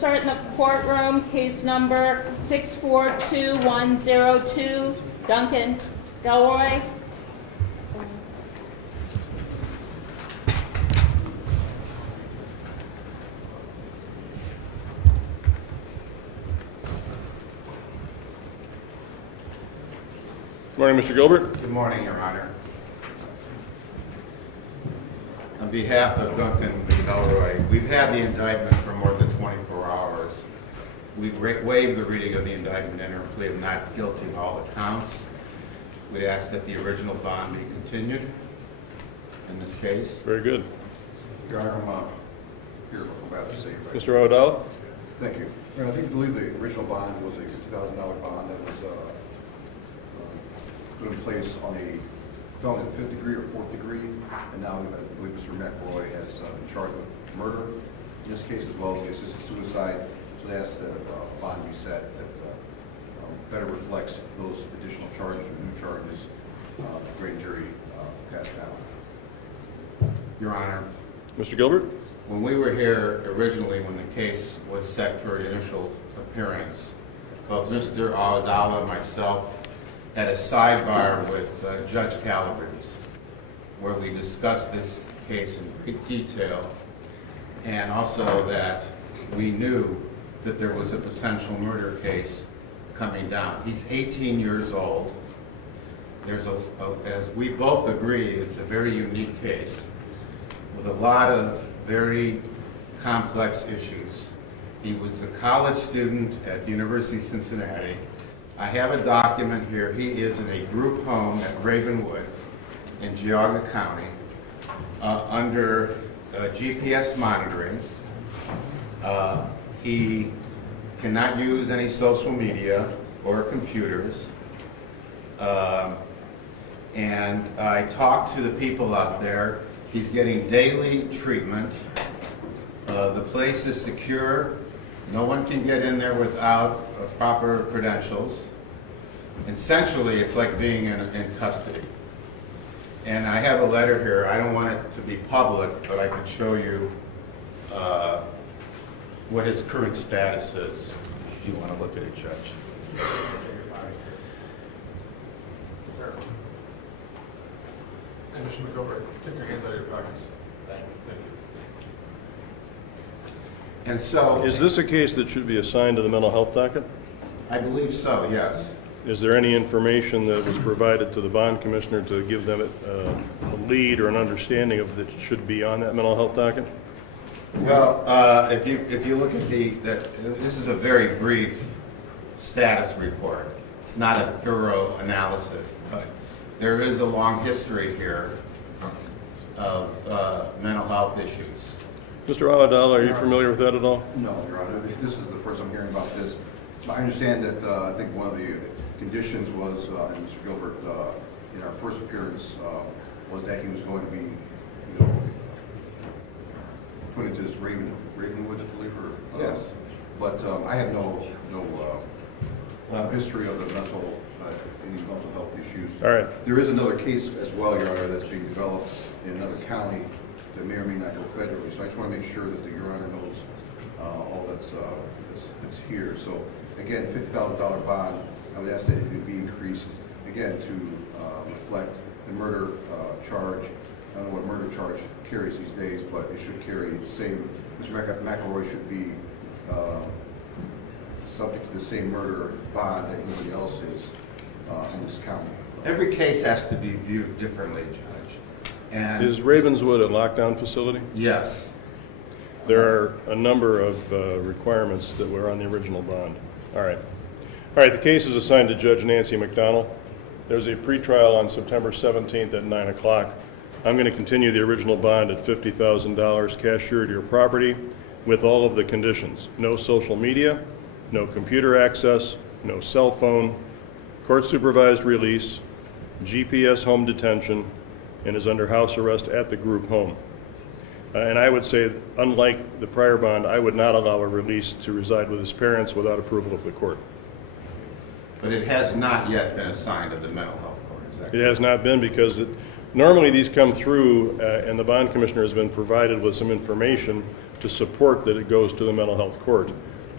start in the courtroom, case number 642102, Duncan Delroy. Good morning, Mr. Gilbert. Good morning, Your Honor. On behalf of Duncan Delroy, we've had the indictment for more than 24 hours. We've waived the reading of the indictment and our plea of not guilty of all the counts. We'd ask that the original bond be continued in this case. Very good. Your Honor, I'm here about to say it. Mr. O'Donnell? Thank you. Your Honor, I believe the original bond was a $50,000 bond that was put in place on a felony of the 5th degree or 4th degree, and now I believe Mr. McElroy has been charged with murder in this case as well as the assisted suicide. So they asked that bond be set that better reflects those additional charges or new charges the grand jury passed down. Your Honor, Mr. Gilbert? when we were here originally when the case was set for initial appearance, both Mr. Awadala and myself had a sidebar with Judge Calabrese where we discussed this case in great detail, and also that we knew that there was a potential murder case coming down. He's 18 years old. There's as we both agree, it's a very unique case with a lot of very complex issues. He was a college student at the University of Cincinnati. I have a document here. He is in a group home at Ravenwood in Cuyahoga County under GPS monitoring. He cannot use any social media or computers. And I talked to the people out there. He's getting daily treatment. The place is secure. No one can get in there without proper credentials. Essentially, it's like being in custody. And I have a letter here. I don't want it to be public, but I can show you what his current status is, if you want to look at it, Judge. And Mr. McGilbert, take your hands out of your pockets. Thank you. And so, Is this a case that should be assigned to the mental health docket? I believe so, yes. Is there any information that was provided to the bond commissioner to give them a lead or an understanding of that it should be on that mental health docket? Well, if you look at this is a very brief status report. It's not a thorough analysis, but there is a long history here of mental health issues. Mr. Awadala, are you familiar with that at all? No, Your Honor. This is the first I'm hearing about this. I understand that I think one of the conditions was, and Mr. Gilbert, in our first appearance, was that he was going to be, put into this Ravenwood, I believe, or Yes. But I have no history of the any mental health issues. All right. There is another case as well, Your Honor, that's being developed in another county that may or may not go federally. So I just want to make sure that Your Honor knows all that's here. So again, $50,000 bond. I would ask that it be increased again to reflect the murder charge. I don't know what murder charge carries these days, but it should carry the same. Mr. McElroy should be subject to the same murder bond that anybody else is in this county. Every case has to be viewed differently, Judge. And Is Ravenswood a lockdown facility? yes, There are a number of requirements that were on the original bond. All right. All right, the case is assigned to Judge Nancy McDonnell. There's a pretrial on September 17th at 9 o'clock. I'm going to continue the original bond at $50,000 cash surety or property with all of the conditions. No social media, no computer access, no cell phone, court supervised release, GPS home detention, and is under house arrest at the group home. And I would say, unlike the prior bond, I would not allow a release to reside with his parents without approval of the court. but it has not yet been assigned to the mental health court, is that It correct? has not been because normally these come through and the bond commissioner has been provided with some information to support that it goes to the mental health court.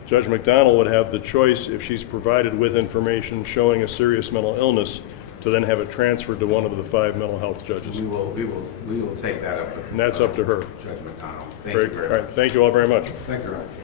Judge McDonald would have the choice, if she's provided with information showing a serious mental illness, to then have it transferred to one of the 5 mental health judges. We will take that up with. And that's up to her. Judge McDonald. Thank Great. you All very right, much. thank you all very much. Thank you, Your Honor.